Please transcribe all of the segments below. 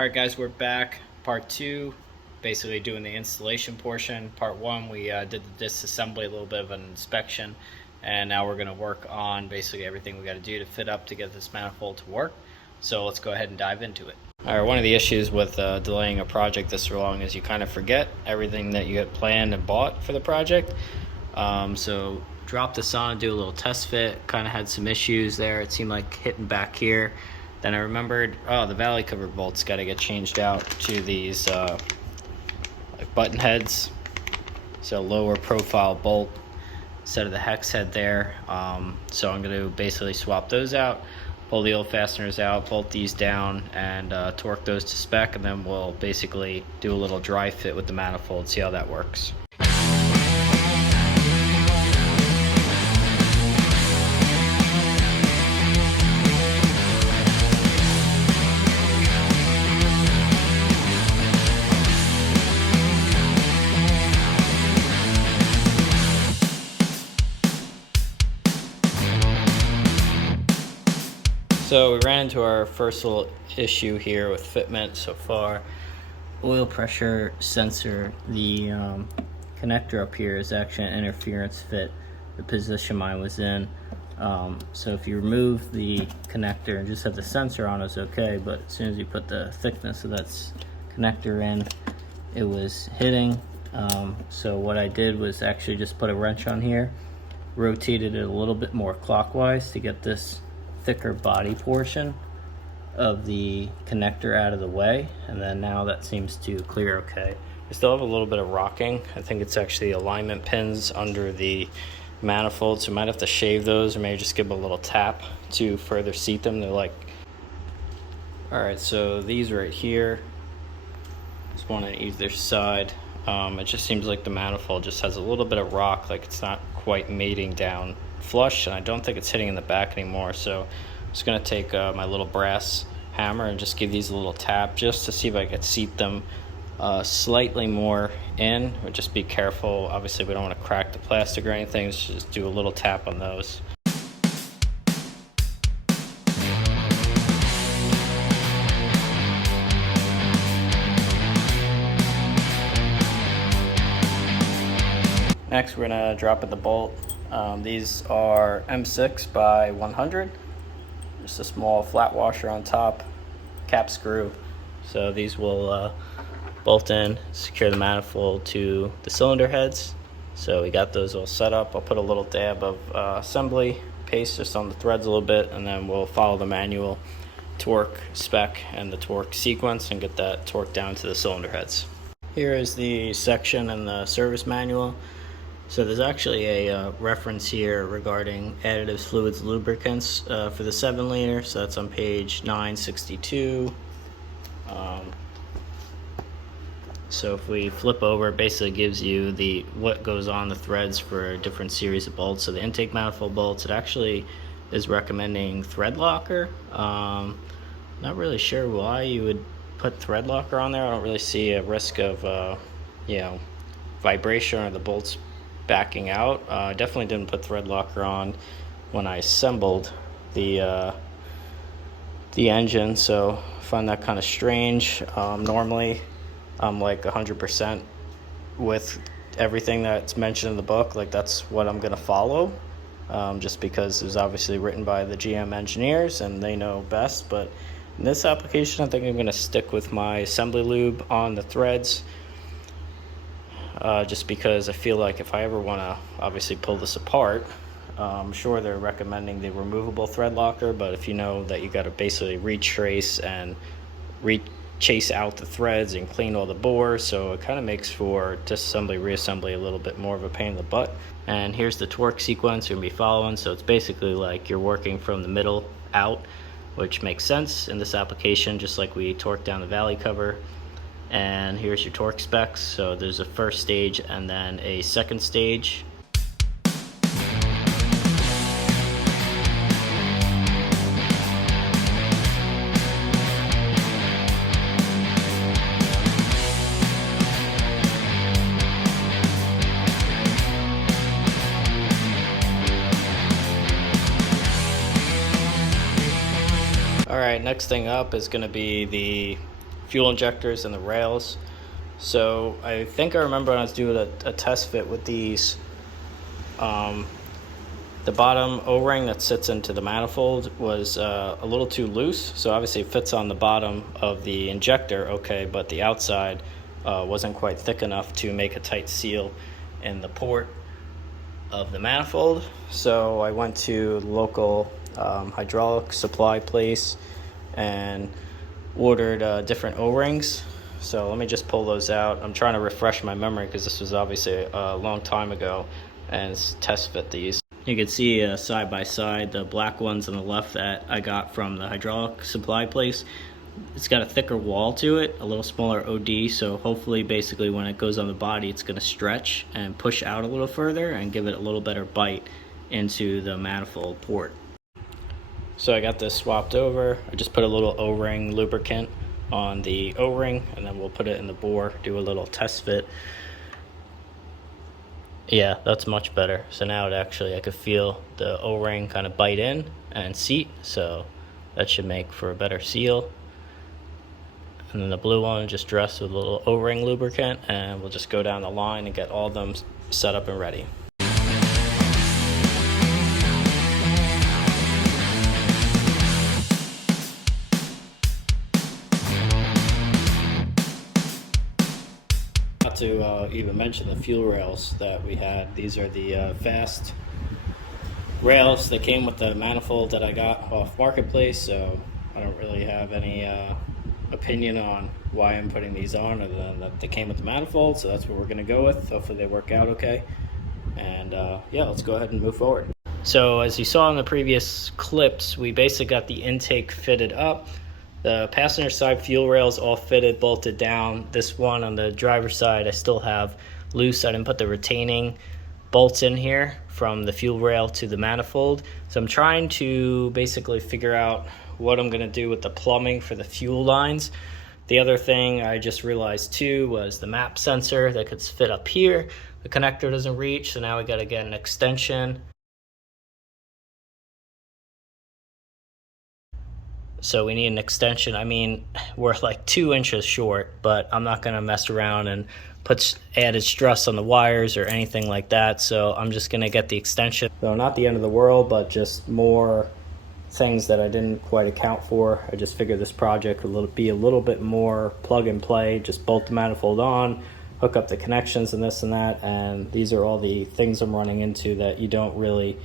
Alright guys, we're back. Part 2, basically doing the installation portion. Part 1, we did the disassembly, a little bit of an inspection, and now we're going to work on basically everything we got to do to fit up to get this manifold to work. So let's go ahead and dive into it. Alright, one of the issues with delaying a project this long is you kind of forget everything that you had planned and bought for the project. So drop this on, do a little test fit, kind of had some issues there. It seemed like hitting back here. Then I remembered, oh, the valley cover bolts got to get changed out to these like button heads. So lower profile bolt instead of the hex head there. So I'm going to basically swap those out, pull the old fasteners out, bolt these down, and torque those to spec, and then we'll basically do a little dry fit with the manifold, see how that works. So we ran into our first little issue here with fitment so far. Oil pressure sensor, the connector up here is actually an interference fit, the position mine was in. So if you remove the connector and just have the sensor on, it's okay, but as soon as you put the thickness of that connector in, it was hitting. So what I did was actually just put a wrench on here, rotated it a little bit more clockwise to get this thicker body portion of the connector out of the way, and then now that seems to clear okay. I still have a little bit of rocking. I think it's actually alignment pins under the manifold, so I might have to shave those or maybe just give them a little tap to further seat them. They're like, alright, so these right here, there's one on either side. It just seems like the manifold just has a little bit of rock, like it's not quite mating down flush, and I don't think it's hitting in the back anymore. So I'm just going to take my little brass hammer and just give these a little tap just to see if I can seat them slightly more in. But just be careful, obviously we don't want to crack the plastic or anything, so just do a little tap on those. Next we're going to drop in the bolt. These are M6 by 100, just a small flat washer on top, cap screw. So these will bolt in, secure the manifold to the cylinder heads. So we got those all set up. I'll put a little dab of assembly paste just on the threads a little bit, and then we'll follow the manual torque spec and the torque sequence and get that torque down to the cylinder heads. Here is the section in the service manual. So there's actually a reference here regarding additives, fluids, lubricants for the 7-liter. So that's on page 962. So if we flip over, it basically gives you what goes on the threads for a different series of bolts. So the intake manifold bolts, it actually is recommending thread locker. Not really sure why you would put thread locker on there. I don't really see a risk of vibration or the bolts backing out. Definitely didn't put thread locker on when I assembled the engine, so I find that kind of strange. Normally I'm like 100% with everything that's mentioned in the book, like that's what I'm gonna follow, just because it was obviously written by the GM engineers and they know best. But in this application I think I'm gonna stick with my assembly lube on the threads. Just because I feel like if I ever want to obviously pull this apart, I'm sure they're recommending the removable thread locker, but if you know that you got to basically retrace and chase out the threads and clean all the bores, so it kind of makes for disassembly, reassembly a little bit more of a pain in the butt. And here's the torque sequence you're going to be following. So it's basically like you're working from the middle out, which makes sense in this application, just like we torque down the valley cover. And here's your torque specs. So there's a first stage and then a second stage. All right, next thing up is going to be the fuel injectors and the rails. So I think I remember when I was doing a test fit with these, the bottom O-ring that sits into the manifold was a little too loose, so obviously it fits on the bottom of the injector okay, but the outside wasn't quite thick enough to make a tight seal in the port of the manifold. So I went to the local hydraulic supply place and ordered different O-rings. So let me just pull those out. I'm trying to refresh my memory because this was obviously a long time ago and test fit these. You can see side by side the black ones on the left that I got from the hydraulic supply place. It's got a thicker wall to it, a little smaller OD, so hopefully basically when it goes on the body it's going to stretch and push out a little further and give it a little better bite into the manifold port. So I got this swapped over. I just put a little O-ring lubricant on the O-ring and then we'll put it in the bore, do a little test fit. Yeah, that's much better. So now it actually, I could feel the O-ring kind of bite in and seat, so that should make for a better seal. And then the blue one just dressed with a little O-ring lubricant, and we'll just go down the line and get all of them set up and ready. Not to even mention the fuel rails that we had. These are the fast rails that came with the manifold that I got off Marketplace, so I don't really have any opinion on why I'm putting these on other than that they came with the manifold, so that's what we're going to go with. Hopefully they work out okay, and yeah, let's go ahead and move forward. So as you saw in the previous clips, we basically got the intake fitted up. The passenger side fuel rails all fitted, bolted down. This one on the driver's side I still have loose. I didn't put the retaining bolts in here from the fuel rail to the manifold. So I'm trying to basically figure out what I'm going to do with the plumbing for the fuel lines. The other thing I just realized too was the map sensor that could fit up here. The connector doesn't reach, so now we got to get an extension. So we need an extension. I mean, we're like 2 inches short, but I'm not going to mess around and put added stress on the wires or anything like that. So I'm just going to get the extension. So not the end of the world, but just more things that I didn't quite account for. I just figured this project would be a little bit more plug and play. Just bolt the manifold on, hook up the connections and this and that. And these are all the things I'm running into that you don't really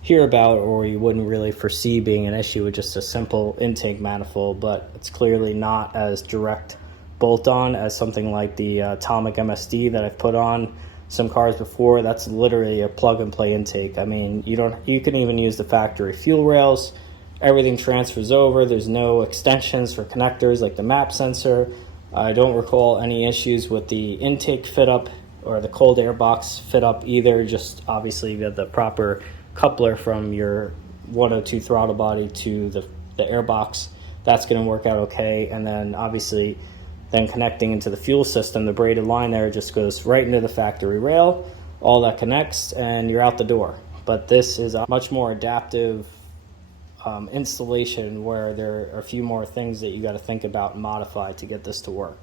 hear about or you wouldn't really foresee being an issue with just a simple intake manifold, but it's clearly not as direct bolt on as something like the Atomic MSD that I've put on some cars before. That's literally a plug and play intake. I mean, you can even use the factory fuel rails. Everything transfers over. There's no extensions for connectors like the map sensor. I don't recall any issues with the intake fit up or the cold air box fit up either. Just obviously you have the proper coupler from your 102 throttle body to the air box. That's going to work out okay. And then obviously then connecting into the fuel system, the braided line there just goes right into the factory rail. All that connects and you're out the door. But this is a much more adaptive installation where there are a few more things that you got to think about and modify to get this to work.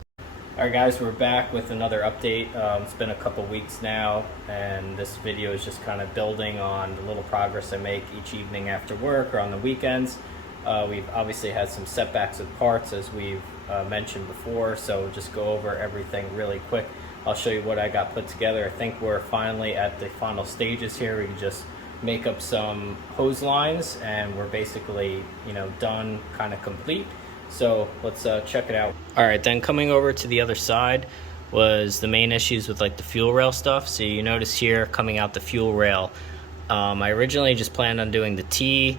All right guys, we're back with another update. It's been a couple weeks now, and this video is just kind of building on the little progress I make each evening after work or on the weekends. We've obviously had some setbacks with parts as we've mentioned before, so we'll just go over everything really quick. I'll show you what I got put together. I think we're finally at the final stages here. We can just make up some hose lines and we're basically, done, kind of complete. So let's check it out. All right, then coming over to the other side was the main issues with like the fuel rail stuff. So you notice here coming out the fuel rail, I originally just planned on doing the T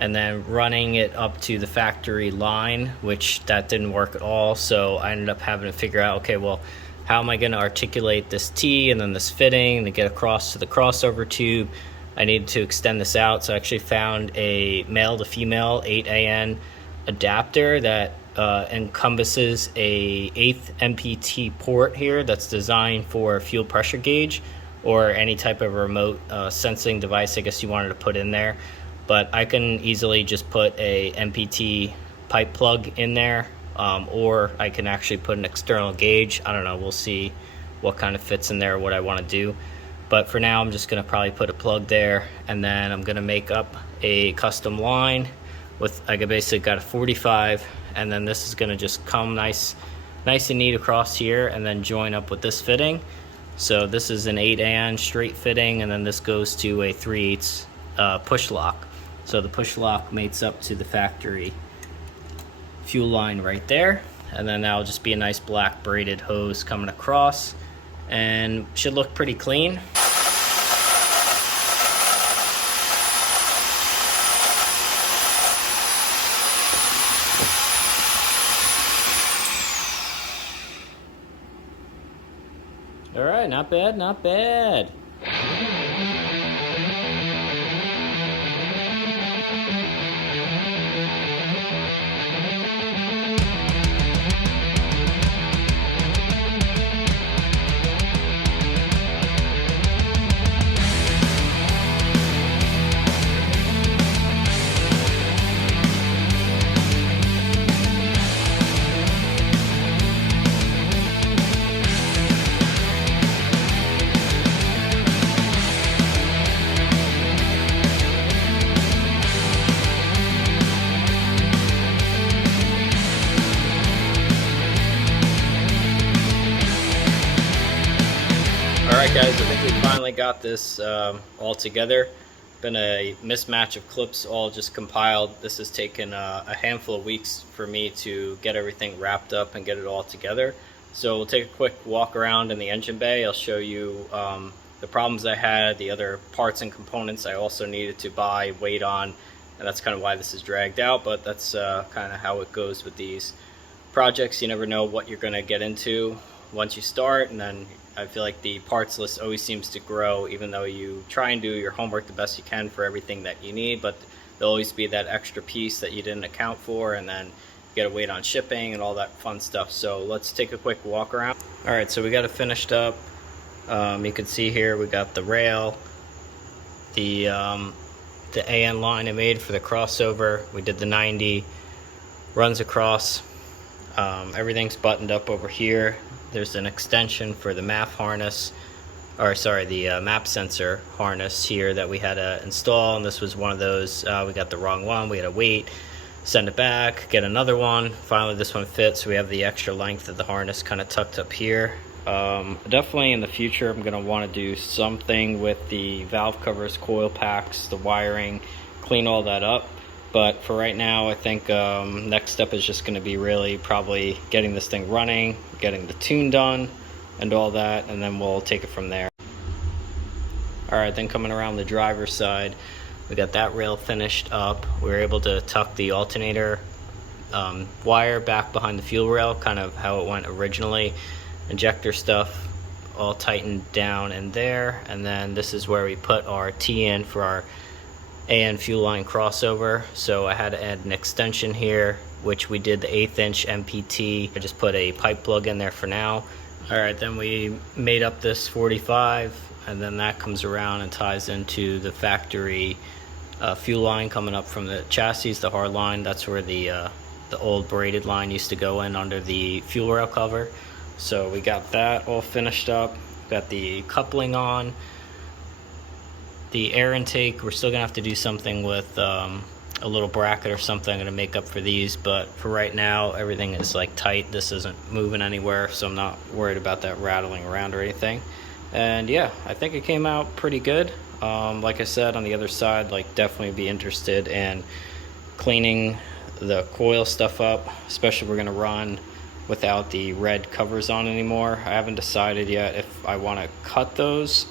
and then running it up to the factory line, which that didn't work at all. So I ended up having to figure out, okay, well, how am I going to articulate this T and then this fitting to get across to the crossover tube? I needed to extend this out, so I actually found a male to female 8AN adapter that encompasses a 8th MPT port here that's designed for fuel pressure gauge or any type of remote sensing device I guess you wanted to put in there. But I can easily just put a MPT pipe plug in there or I can actually put an external gauge. I don't know, we'll see what kind of fits in there, what I want to do. But for now, I'm just going to probably put a plug there, and then I'm going to make up a custom line with, I basically got a 45, and then this is going to just come nice and neat across here and then join up with this fitting. So this is an 8-an straight fitting, and then this goes to a 3/8 push lock. So the push lock mates up to the factory fuel line right there, and then that'll just be a nice black braided hose coming across, and should look pretty clean. All right, not bad, not bad. Alright guys, I think we finally got this all together. Been a mismatch of clips all just compiled. This has taken a handful of weeks for me to get everything wrapped up and get it all together. So we'll take a quick walk around in the engine bay. I'll show you the problems I had, the other parts and components I also needed to buy, wait on, and that's kind of why this is dragged out, but that's kind of how it goes with these projects. You never know what you're going to get into once you start, and then I feel like the parts list always seems to grow, even though you try and do your homework the best you can for everything that you need, but there'll always be that extra piece that you didn't account for, and then you gotta wait on shipping and all that fun stuff. So let's take a quick walk around. All right, so we got it finished up. You can see here we got the rail, the AN line I made for the crossover. We did the 90, runs across. Everything's buttoned up over here. There's an extension for the MAP harness, or sorry, the MAP sensor harness here that we had to install, and this was one of those. We got the wrong one, we had to wait, send it back, get another one. Finally this one fits, so we have the extra length of the harness kind of tucked up here. Definitely in the future I'm going to want to do something with the valve covers, coil packs, the wiring, clean all that up. But for right now, I think next step is just going to be really probably getting this thing running, getting the tune done, and all that, and then we'll take it from there. All right, then coming around the driver's side, we got that rail finished up. We were able to tuck the alternator wire back behind the fuel rail, kind of how it went originally. Injector stuff all tightened down in there, and then this is where we put our T in for our AN fuel line crossover. So I had to add an extension here, which we did the 1/8" MPT. I just put a pipe plug in there for now. All right, then we made up this 45, and then that comes around and ties into the factory fuel line coming up from the chassis, the hard line. That's where the old braided line used to go in under the fuel rail cover. So we got that all finished up. Got the coupling on. The air intake, we're still gonna have to do something with a little bracket or something. I'm gonna make up for these, but for right now everything is like tight. This isn't moving anywhere, so I'm not worried about that rattling around or anything. And yeah, I think it came out pretty good. Like I said, on the other side, like definitely be interested in cleaning the coil stuff up, especially if we're gonna run without the red covers on anymore. I haven't decided yet if I want to cut those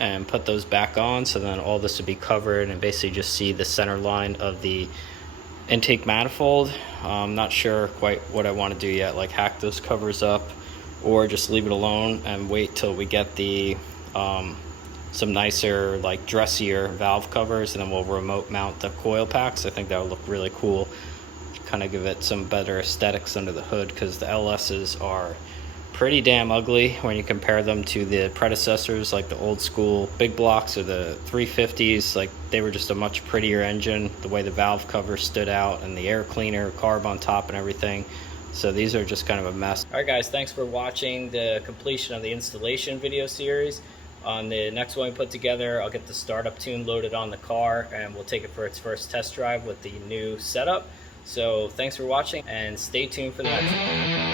and put those back on, so then all this would be covered and basically just see the center line of the intake manifold. I'm not sure quite what I want to do yet, like hack those covers up or just leave it alone and wait till we get the some nicer, like dressier valve covers, and then we'll remote mount the coil packs. I think that would look really cool, kind of give it some better aesthetics under the hood, because the LS's are pretty damn ugly when you compare them to the predecessors, like the old school big blocks or the 350s. Like they were just a much prettier engine, the way the valve cover stood out and the air cleaner, carb on top and everything. So these are just kind of a mess. All right guys, thanks for watching the completion of the installation video series. On the next one we put together, I'll get the startup tune loaded on the car and we'll take it for its first test drive with the new setup. So thanks for watching and stay tuned for the next one.